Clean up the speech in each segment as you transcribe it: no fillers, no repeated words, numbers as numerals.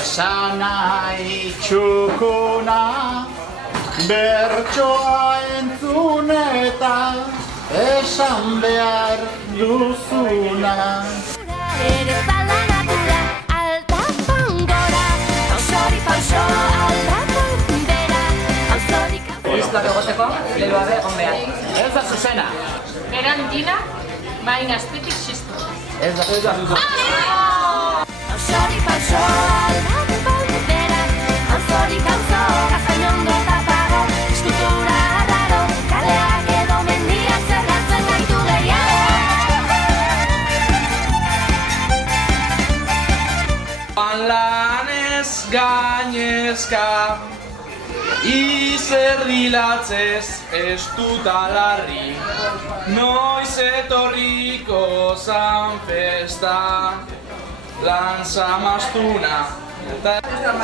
esan nahi txukuna, bertsoa entzun eta esan behar duzuna. Ere bala natura, aldapan gora, pausori pauso, aldapan bera, pausori kauso. Listoak egoteko, leloa be, egon behar. Ez da zuzena. Erantina, baina azpetik ziztu. Ez da zuzena. Pausori pauso, aldapan bera, pausori kauso, gaztainondo tapago, eskultura raro, kaleak edo mendiak zergatzen gaitu gehiago. Lanez gainezka, izerdilatzez ez dut alarri, noiz etorriko zan festa, lan zamastuna.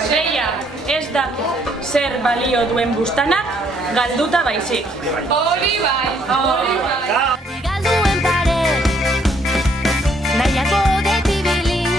Seia, ez dako zer balio duen bustanak galduta baizik. Hori bai, hori bai. Galduen pare, nahiako detibilin,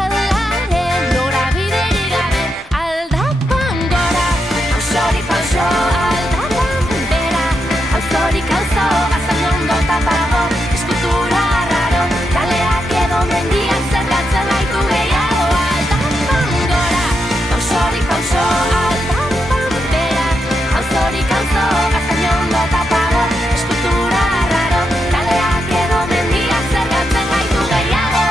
aldaren norabiderik gabe, aldapan gora, pausori pauso, aldapan bera, pausori kauzo, gaztainondo tapago, eskultura raro, kaleak edo mendiak zergatzen gaitu gehiago, aldapan gora, pausori pauso, aldapan bera, pausori kauzo, gaztainondo tapago, eskultura raro, kaleak edo mendiak zergatzen gaitu gehiago.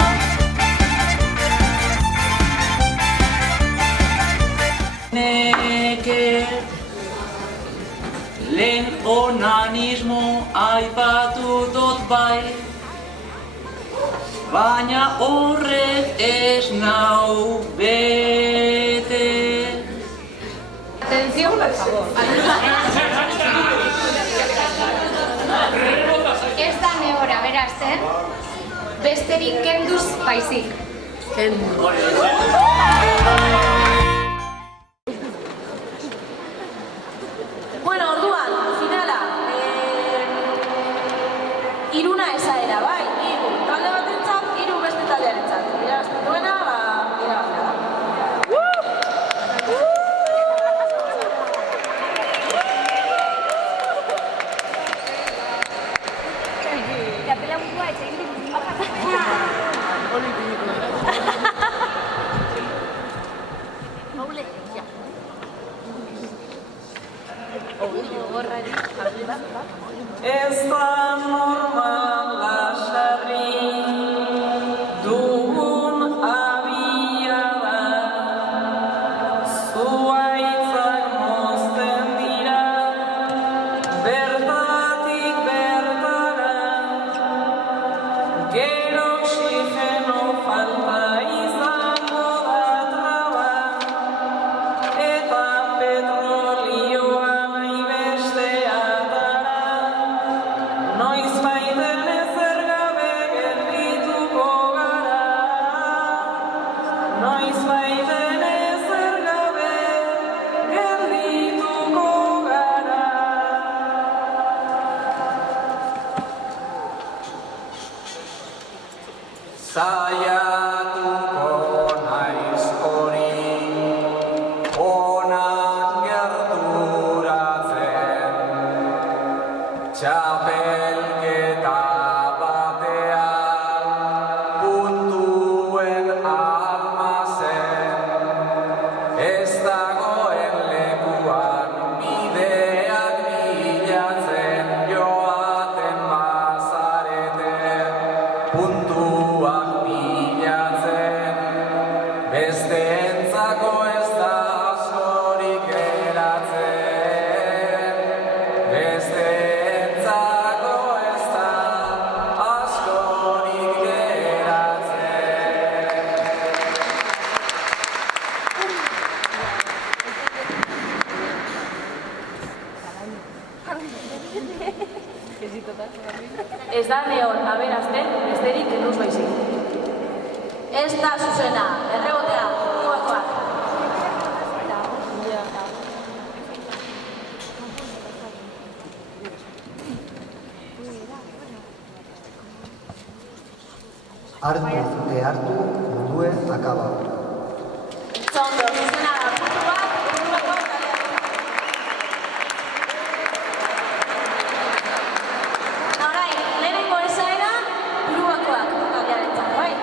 Neke lehen onanismo aipatu dut bai, baina horrek ez nau bete. Atención, por favor. Ez da nehora berazten, besterik kenduz baizik. Bueno, orduan, finala. Iruna esaera, bai? Hiru talde batentzat, hiru beste taldearentzat. Irabazten duena, irabaztea da. Ez da normala sarri dugun abiada, zuaitzak mozten dira, bertatik bertara, gero oxigeno falta izango da traba, eta petrolioa nahi besteatara, noiz baiten ezer gabe geldituko gara, noiz baiten ezer gabe geldituko gara. Zaiatuko naiz hori, onak gerturatzen, txapelketa batean, puntuen almazen, ez dagoen lekuan bideak bilatzen, joaten bazarete, puntuak bilatzen, besteentzako ez da askorik geratzen, besteentzako ez da askorik geratzen. Ez da neon aberazten besterik kenduz baizik. Ez da zuzena, errebotea, iguakoak. Hartu, hartu, mundue akabau. Zondo, zuzena da, buruak orain, lehenengo esaera, buruakoak taldearentzat, bai?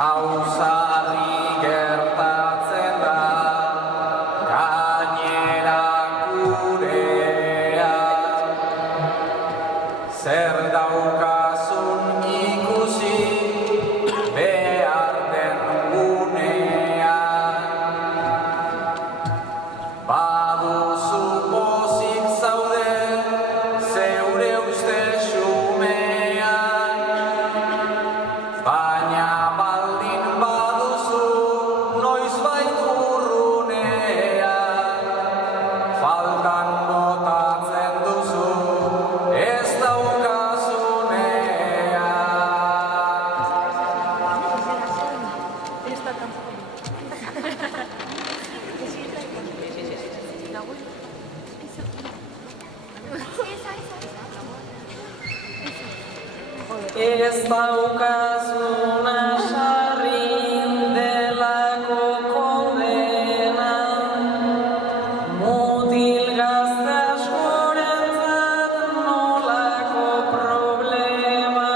Ausarri gertatzen da, gainera gurea. Zer daukazun ikusi, behar den gunean. Baduzu pozik zaude, zeure uste xumean. Baina baldin baduzu noizbait urrunean, faltan botatzen duzu ez daukazunean. Ez daukazuna sarrin delako kondena, mutil gazte askorentzat nolako problema.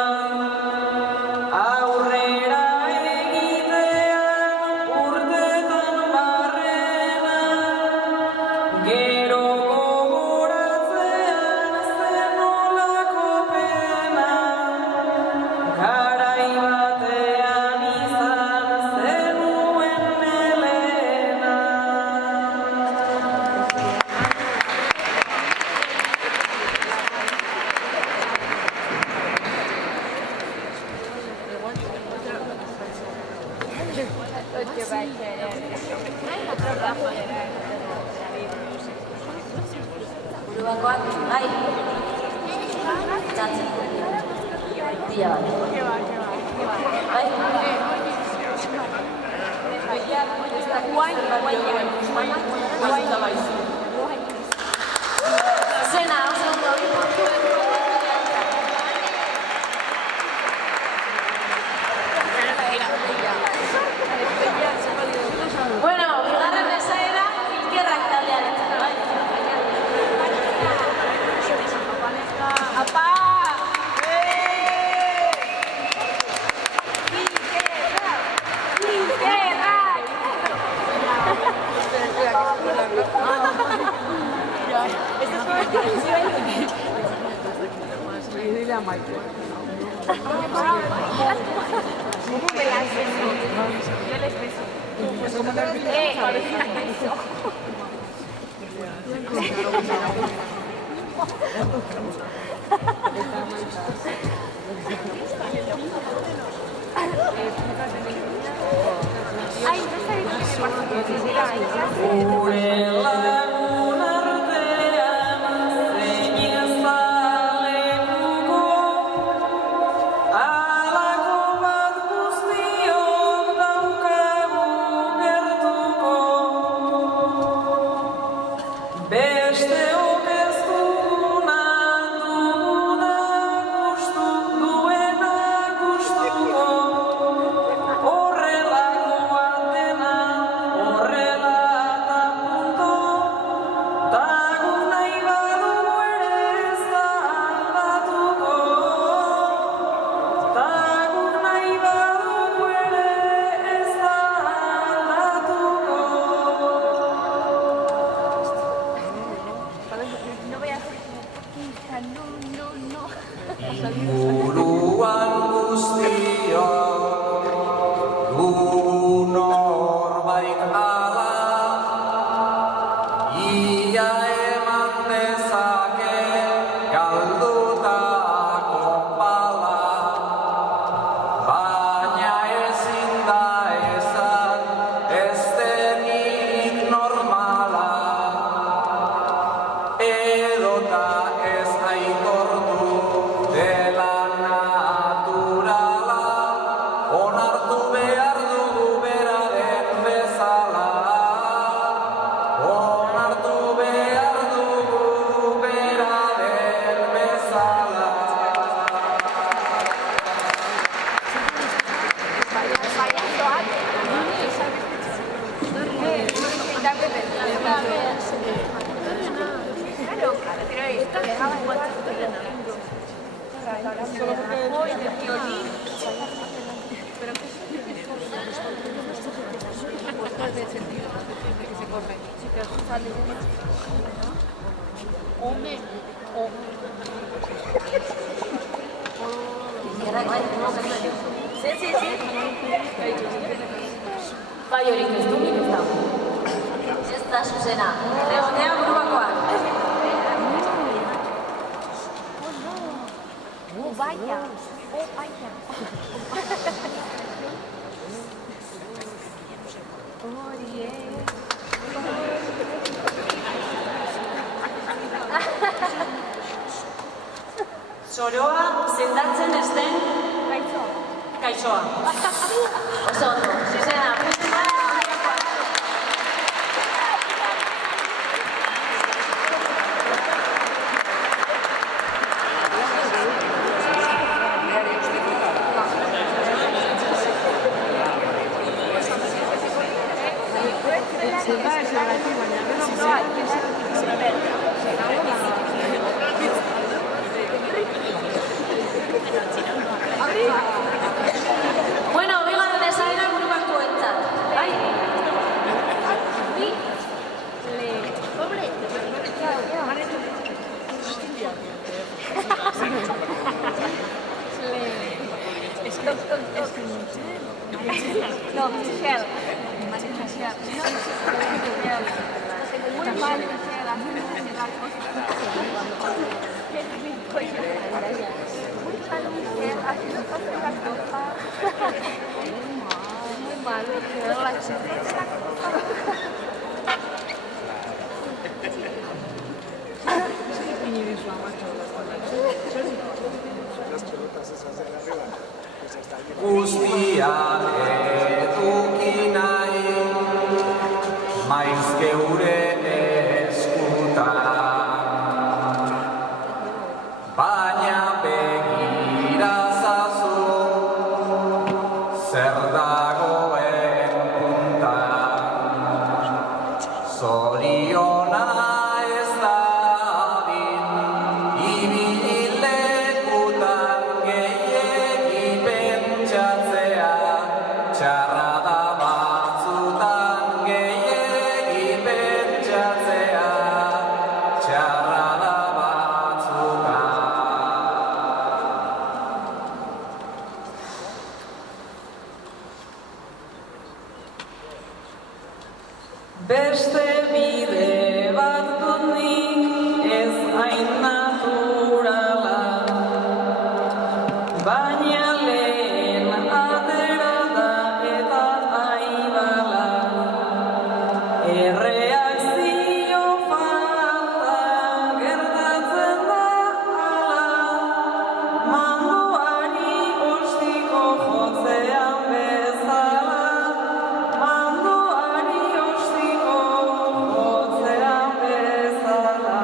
Aurrera egitean urtetan barrena, gero gogoratzean zenolako pena. Garai batean izan zenuen Elena. buruakoak, bai? Txatzen. Dila bat. Bai? Zena, oso ondo, bi puntu. Bueno, bigarren esaera, ilkerrak taldearentzat, bai? Apa! Gure lagun artean zein ez da lekuko, halako bat guztiok daukagu gertuko. Besteok ez duguna duena gustuko, horrelako bat dena horrela eta punto. Buruan guztiok du norbait ala, ia eman dezake galdutako pala, baina ezin da esan ez denik normala, edota ez aitortu dela naturala, onartu behar dugu bera den bezala, onartu behar dugu bera den bezala. Bai horik ez du, nik ez dago. Ez da zuzena. Erregotea buruakoak. Vaya. Soroa sendatzen ez den gaixoa. Oso ondo, zuzena. Bueno, bigarren esaera buruakoentzat. Bai? No, Michelle. Muy mal, Michelle. Muy mal, Guztiak eduki nahi, maiz geure eskutan, baina begirazazu zer dagoen puntan. Zoriona ez dadin ibili lekutan gehiegi pentsatzea, txarra da batzutan gehiegi pentsatzea, txarra da batzutan. Beste bide bat dut nik ez hain naturala, baina lehen atera da eta aibala. Erreakzio falta gertatzen da ala, manduari ostiko jotzean bezala, manduari ostiko jotzean bezala.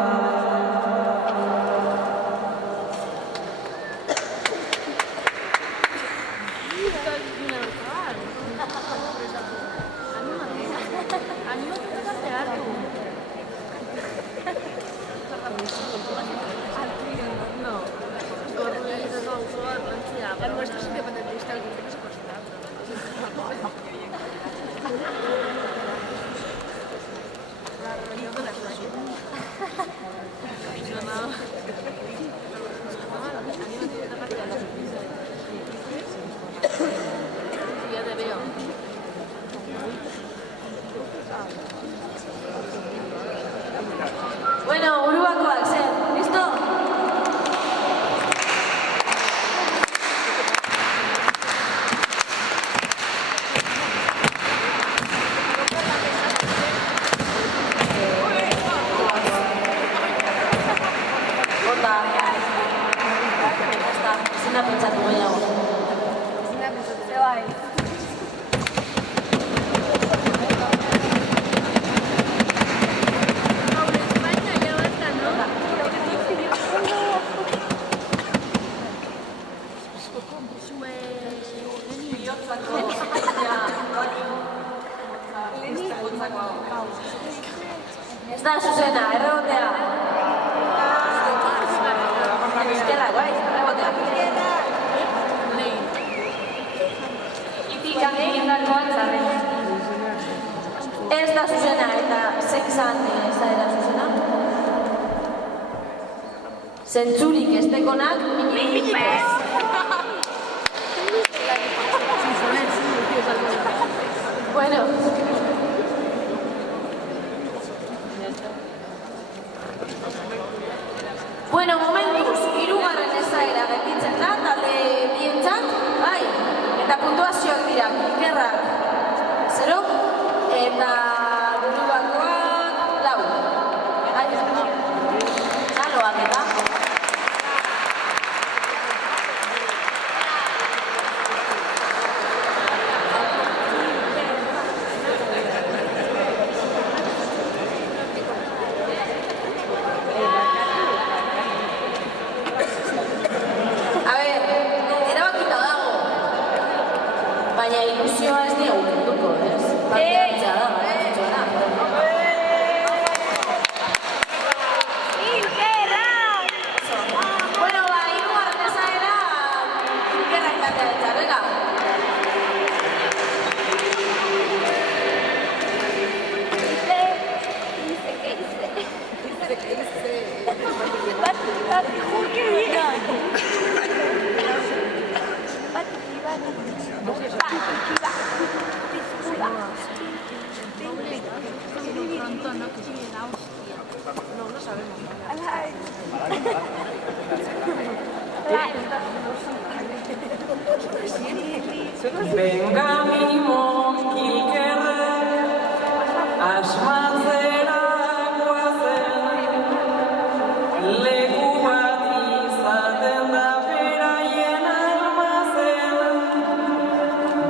da pentsatu gehiago. Bai. Ez da zuzena, errebotea. Izkela, guai, errebotea. Itik handiendakoak zarren. Ez da zuzena, eta sexan ez da era zuzena. Zentzurik ez dekonak, minik ez. Bueno. Bueno, momentuz, hirugarren ezaera gelditzen da, talde bientzat, bai, eta puntuazioak dira, Ikerrak 0, eta Burubakoak 4. Bai, txaloak eta. Baina ilusioa ez diagu kenduko, ez? Parte hartzea da, garrantzitsua da. Bueno, ba, hirugarren ezaera Ikerrak taldea ditza, venga. Venga mi monkilkerre, asmatzera goazen, leku bat izaten da beraien almazen,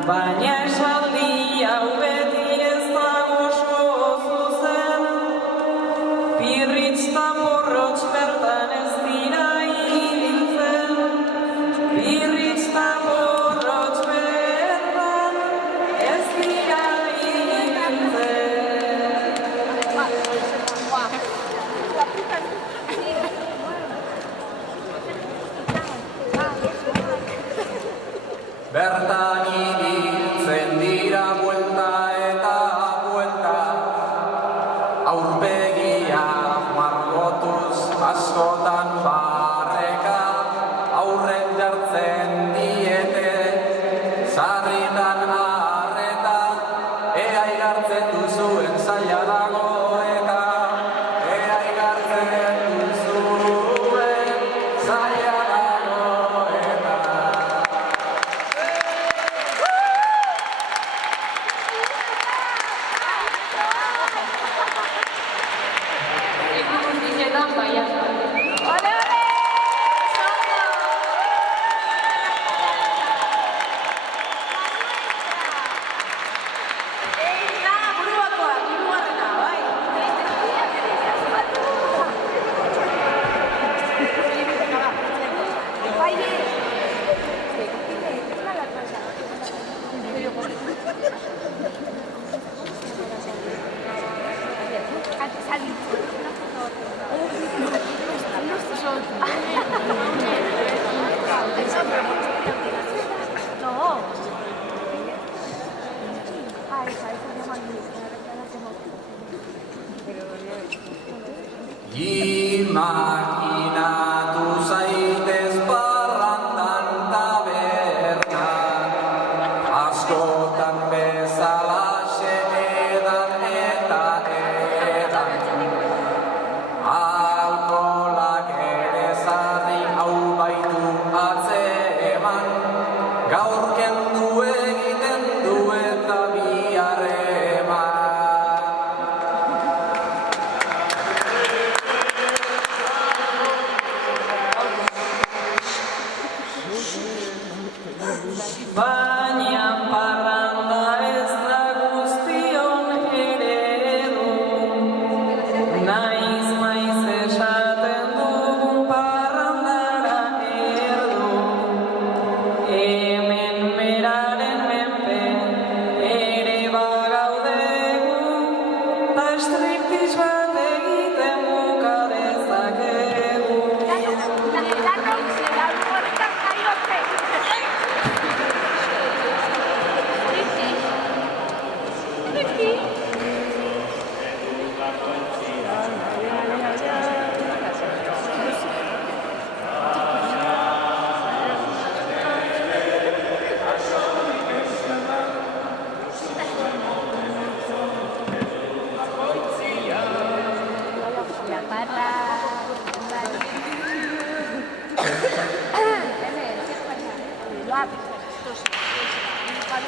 baina esaldi hau beti ez da oso zuzen, pirritz ta porrotz bertan ez dira ibiltzen, pirritz ta porrotz bertan ez dira Bertan ibiltzen dira buelta eta buelta, aurpegiak margotuz askotan barreka, aurren jartzen diete, sarritan arreta, ea igartzen duzuen zaila dago eta, ea igartzen duzuen zaila dago eta. Ikusten baia. Burubakoak, hirugarrena, bai. Imaginatu zaitez barrandan tabernan, askotan bezalaxe edan eta edan. Alkoholak ere zarri hau baitu atzeman, gaur kendu egiten du eta bihar eman.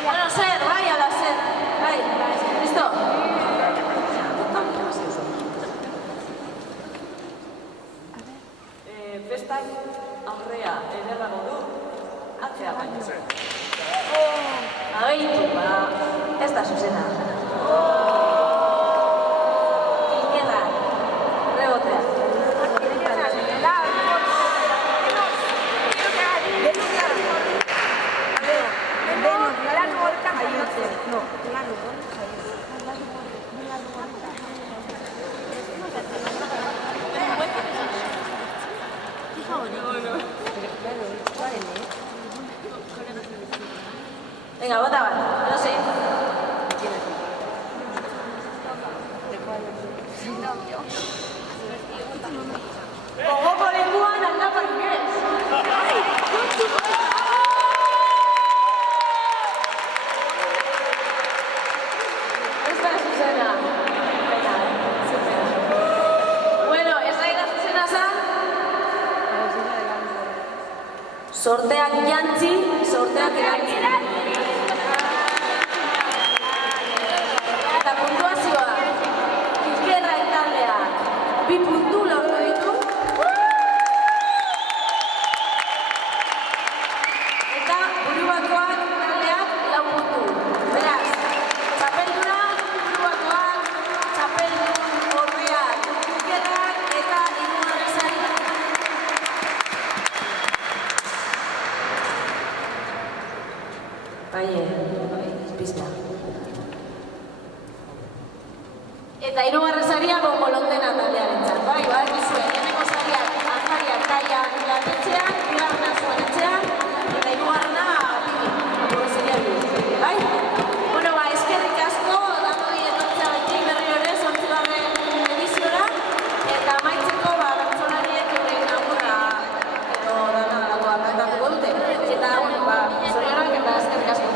Bueno, zer, bai, ala zer. Bai, listo? Festak aurrea ederrago du, atzea baino. Agaitu, ez da zuzena. Ikerra, rebotea. Venga, bota bat, no sé. Gogoko lekuan aldapak ez. Ez da zuzena. Bueno, ez da zuzena zan? Sorteak jantzi, sorteak erantzi. Eta puntuazioa, Ikerra taldeak 2 puntu lortu ditu. Eta Burubakoak taldeak 4 puntu. Beraz, txapelduna, Burubakoak, txapeldun, Orbeak, Ikerrak eta hirugarren saria. Pista. Eta hirugarren saria Bonbolondena taldearentzat. Bai, badakizue, lehenengo sariak Anjariak Taia Latetxean, bigarrena Zuaretxean, eta hirugarrena Bibi, Apurrozeria Bibi. Bai? Bueno, eskerrik asko, datu etortzea baitik berri ere, 8. ediziora, eta amaitzeko, bertsolariek euren agurra edo dana dagoa kantatuko dute. Eta, bueno, zorionak eta eskerrik asko.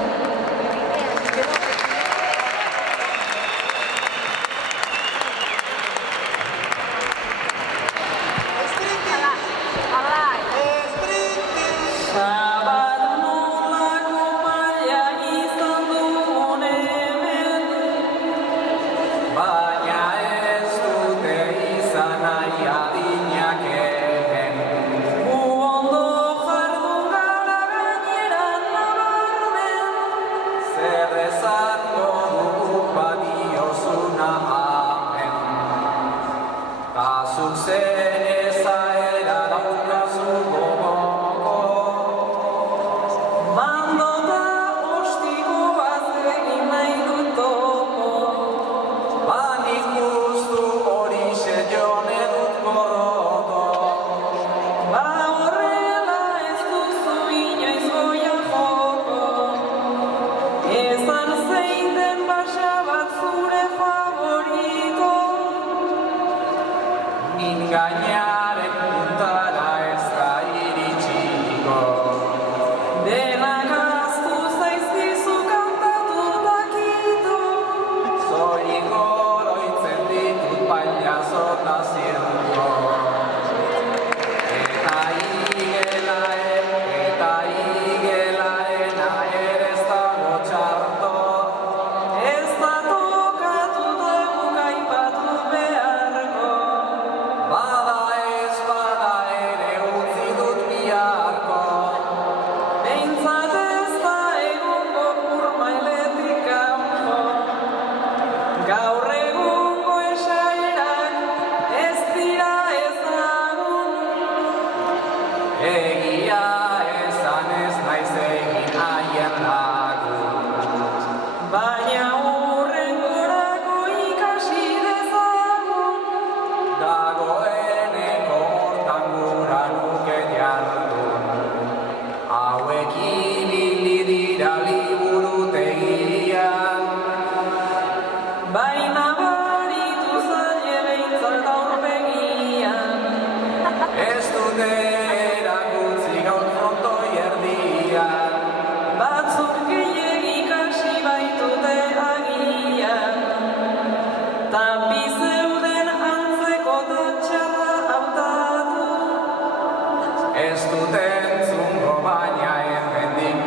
Ez dut entzungo baina hemendik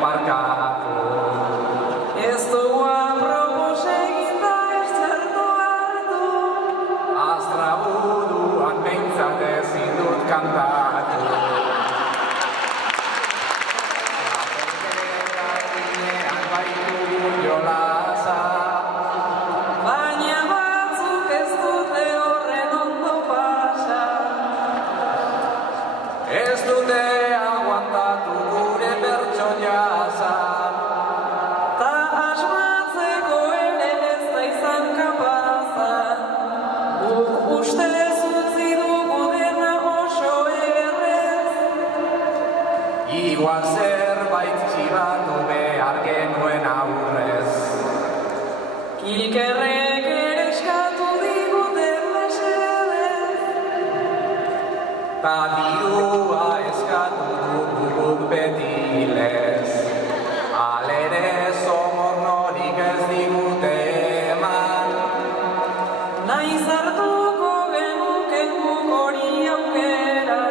Igual zerbait txibatu behar genuen aurrez. Kilkerrek ere eskatu digute mesedez. Ta dirua eskatu dugu guk beti lez. Alere somornorik ez digute eman. Naiz hartuko genuke guk hori aukera.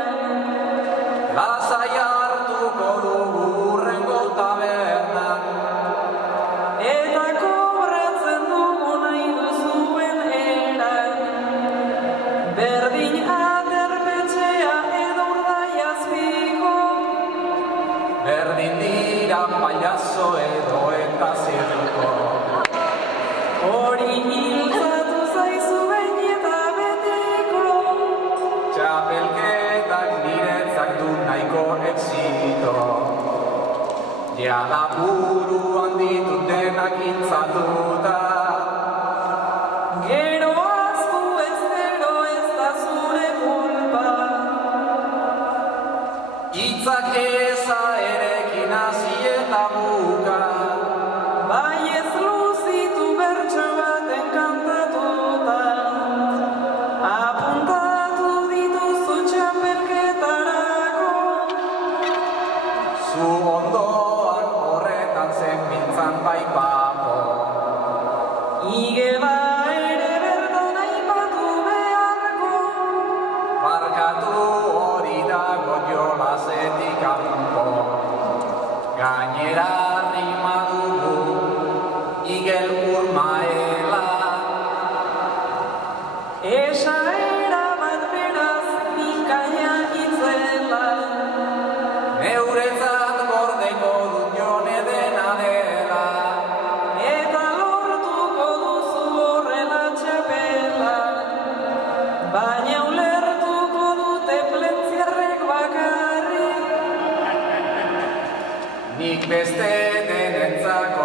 Lasai hartuko dugu hurrengo tabernan. Eta kobratzen dugu nahi duzuen eran. Berdin aterpetxea edo urdaiazpiko. Berdin dira pailazo edo eta zirko. Hori hiltzatu zaizu behin eta betiko. Txapelketak niretzak du nahiko exito. Jada buruan ditut denak intzatuta. Gero aztu ez gero ez da zure kulpa. Hitzak eza erekin hasi eta buka. Bai ez luzitu bertso baten kantatuta. Apuntatu dituzu txapelketarako. Zu ondoan horretan zenbiltzan bai papo. Igeba ere bertan aipatu beharko. Barkatu hori dago jolasetik kanpo. Gainera rima dugu Igel Urmaela. Esaera bat beraz bikaina itzela. Neuretzat gordeko dut jone dena dela. Eta lortuko duzu horrela txapela. Baina ulertuko dute plentziarrek bakarrik. Nik beste denentzako